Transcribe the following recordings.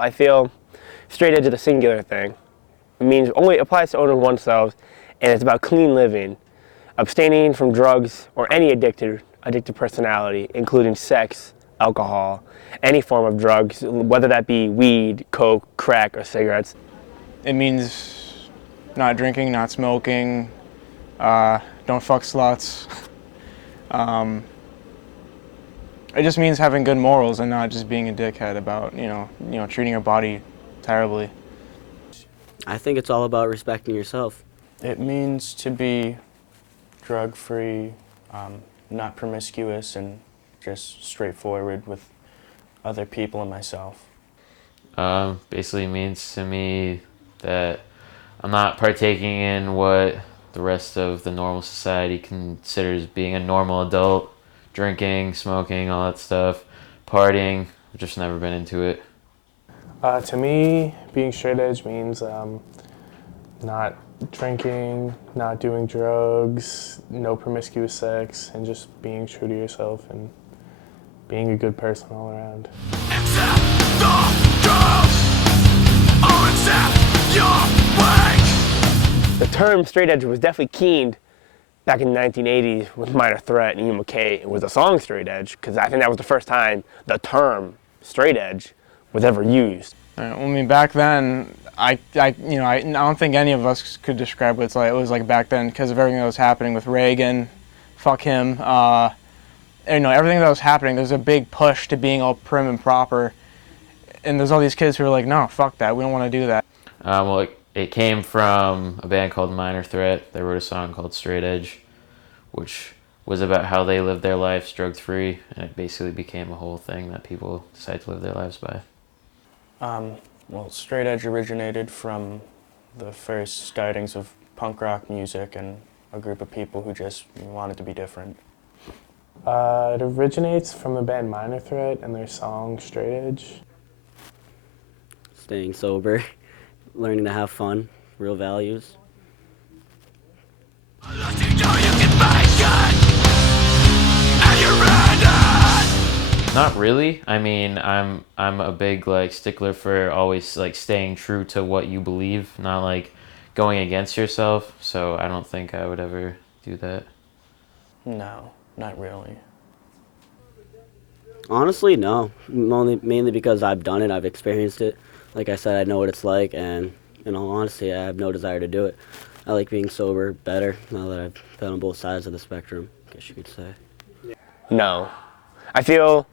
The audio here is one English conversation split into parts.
I feel straight edge is a singular thing. It means only applies to owning oneself, and it's about clean living, abstaining from drugs or any addicted personality, including sex, alcohol, any form of drugs, whether that be weed, coke, crack, or cigarettes. It means not drinking, not smoking, don't fuck sluts. It just means having good morals and not just being a dickhead about, treating your body terribly. I think it's all about respecting yourself. It means to be drug-free, not promiscuous, and just straightforward with other people and myself. Basically means to me that I'm not partaking in what the rest of the normal society considers being a normal adult. Drinking, smoking, all that stuff, partying. I've just never been into it. To me, being straight edge means not drinking, not doing drugs, no promiscuous sex, and just being true to yourself and being a good person all around. Accept the truth, or accept your way. The term straight edge was definitely keened back in the 1980s with Minor Threat and Ian McKay. It was the song Straight Edge, because I think that was the first time the term straight edge was ever used. Back then, I don't think any of us could describe what it was like back then because of everything that was happening with Reagan. Fuck him. Everything that was happening, there's a big push to being all prim and proper. And there's all these kids who are like, no, fuck that, we don't want to do that. It came from a band called Minor Threat. They wrote a song called Straight Edge, which was about how they lived their lives drug-free, and it basically became a whole thing that people decide to live their lives by. Straight edge originated from the first startings of punk rock music and a group of people who just wanted to be different. It originates from the band Minor Threat and their song Straight Edge. Staying sober, learning to have fun, real values. Not really. I mean, I'm a big stickler for always staying true to what you believe, not going against yourself. So I don't think I would ever do that. No, not really. Honestly, no. Mainly because I've done it, I've experienced it. Like I said, I know what it's like, and in all honesty, I have no desire to do it. I like being sober better now that I've been on both sides of the spectrum, I guess you could say. No. I feel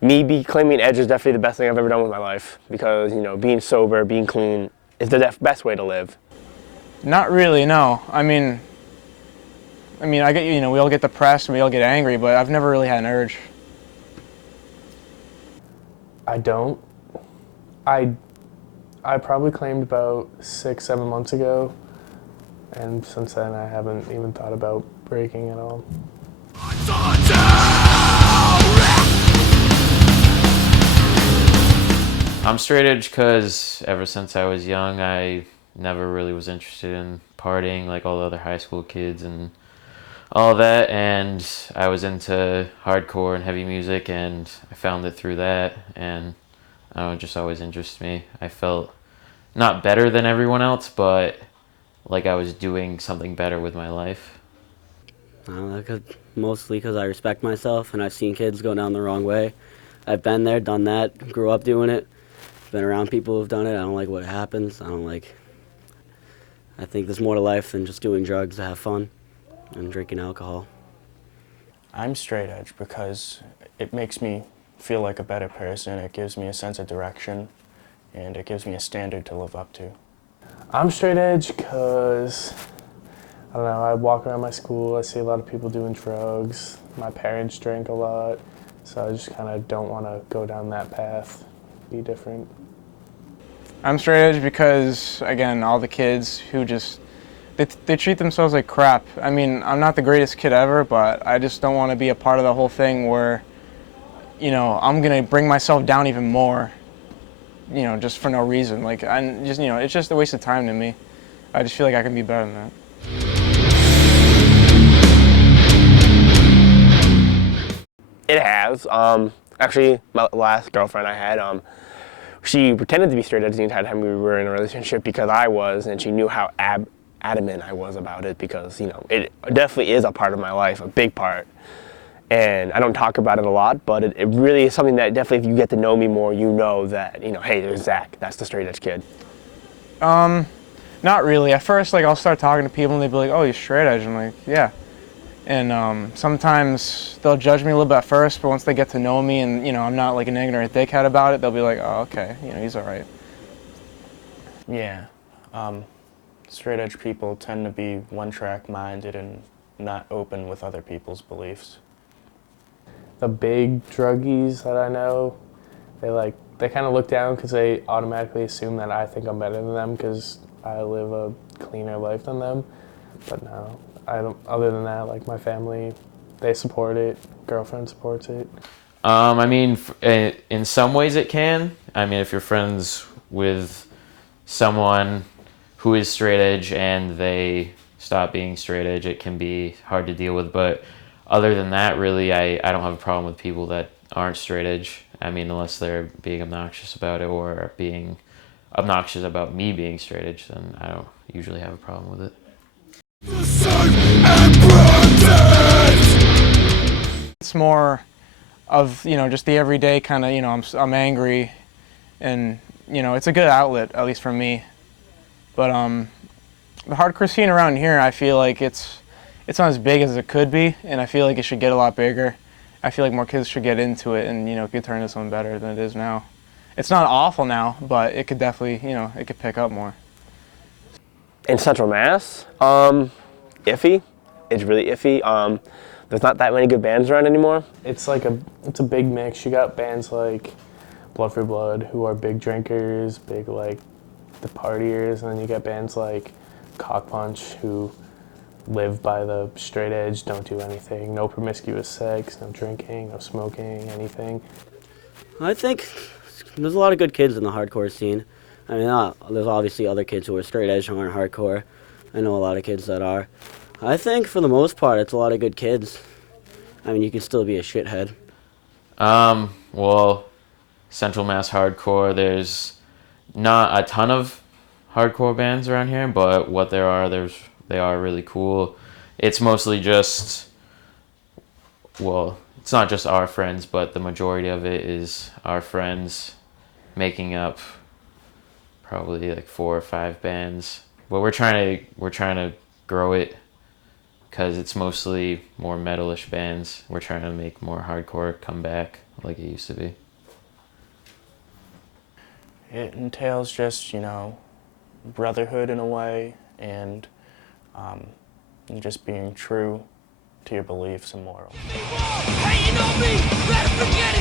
me claiming edge is definitely the best thing I've ever done with my life, because, being sober, being clean is the best way to live. Not really, no. I mean, I get, we all get depressed and we all get angry, but I've never really had an urge. I don't. I probably claimed about 6-7 months ago, and since then I haven't even thought about breaking at all. I'm straight edge because ever since I was young, I never really was interested in partying like all the other high school kids and all that, and I was into hardcore and heavy music, and I found it through that, and I don't know, it just always interested me. I felt not better than everyone else, but like I was doing something better with my life. Mostly because I respect myself, and I've seen kids go down the wrong way. I've been there, done that, grew up doing it, been around people who've done it. I don't like what happens. I think there's more to life than just doing drugs to have fun and drinking alcohol. I'm straight edge because it makes me feel like a better person. It gives me a sense of direction, and it gives me a standard to live up to. I'm straight edge because, I don't know, I walk around my school, I see a lot of people doing drugs. My parents drink a lot, so I just kind of don't want to go down that path, be different. I'm straight edge because, again, all the kids who just, they treat themselves like crap. I mean, I'm not the greatest kid ever, but I just don't want to be a part of the whole thing where, I'm going to bring myself down even more, just for no reason. It's just a waste of time to me. I just feel like I can be better than that. It has. Actually, my last girlfriend I had, she pretended to be straight edge the entire time we were in a relationship because I was, and she knew how adamant I was about it because, you know, it definitely is a part of my life, a big part. And I don't talk about it a lot, but it really is something that definitely, if you get to know me more, you know that, you know, hey, there's Zach, that's the straight edge kid. Not really. At first, like, I'll start talking to people and they'll be like, oh, you're straight edge. I'm like, yeah. And sometimes they'll judge me a little bit at first, but once they get to know me and, you know, I'm not like an ignorant dickhead about it, they'll be like, oh, okay, you know, he's all right. Yeah. Straight edge people tend to be one-track minded and not open with other people's beliefs. The big druggies that I know, they kind of look down because they automatically assume that I think I'm better than them because I live a cleaner life than them. But no, I don't. Other than that, like my family, they support it. Girlfriend supports it. I mean, in some ways it can. I mean, if you're friends with someone who is straight edge and they stop being straight edge, it can be hard to deal with. But other than that, really, I don't have a problem with people that aren't straight edge. I mean, unless they're being obnoxious about it or being obnoxious about me being straight edge, then I don't usually have a problem with it. It's more of, you know, just the everyday kind of, you know, I'm angry and, you know, it's a good outlet, at least for me. But the hardcore scene around here, I feel like it's not as big as it could be, and I feel like it should get a lot bigger. I feel like more kids should get into it and, you know, it could turn into something better than it is now. It's not awful now, but it could definitely, you know, it could pick up more. In Central Mass, iffy. It's really iffy. There's not that many good bands around anymore. It's a big mix. You got bands like Blood for Blood, who are big drinkers, big like the partiers, and then you got bands like Cock Punch, who live by the straight edge, don't do anything, no promiscuous sex, no drinking, no smoking, anything. I think there's a lot of good kids in the hardcore scene. I mean, there's obviously other kids who are straight edge who aren't hardcore. I know a lot of kids that are. I think for the most part, it's a lot of good kids. I mean, you can still be a shithead. Well, Central Mass hardcore, there's not a ton of hardcore bands around here, but what there are, they are really cool. It's mostly just, well, it's not just our friends, but the majority of it is our friends making up probably like 4 or 5 bands. But we're trying to grow it because it's mostly more metalish bands. We're trying to make more hardcore come back like it used to be. It entails just, you know, brotherhood in a way, and just being true to your beliefs and morals. Hey, you know me, better forget it.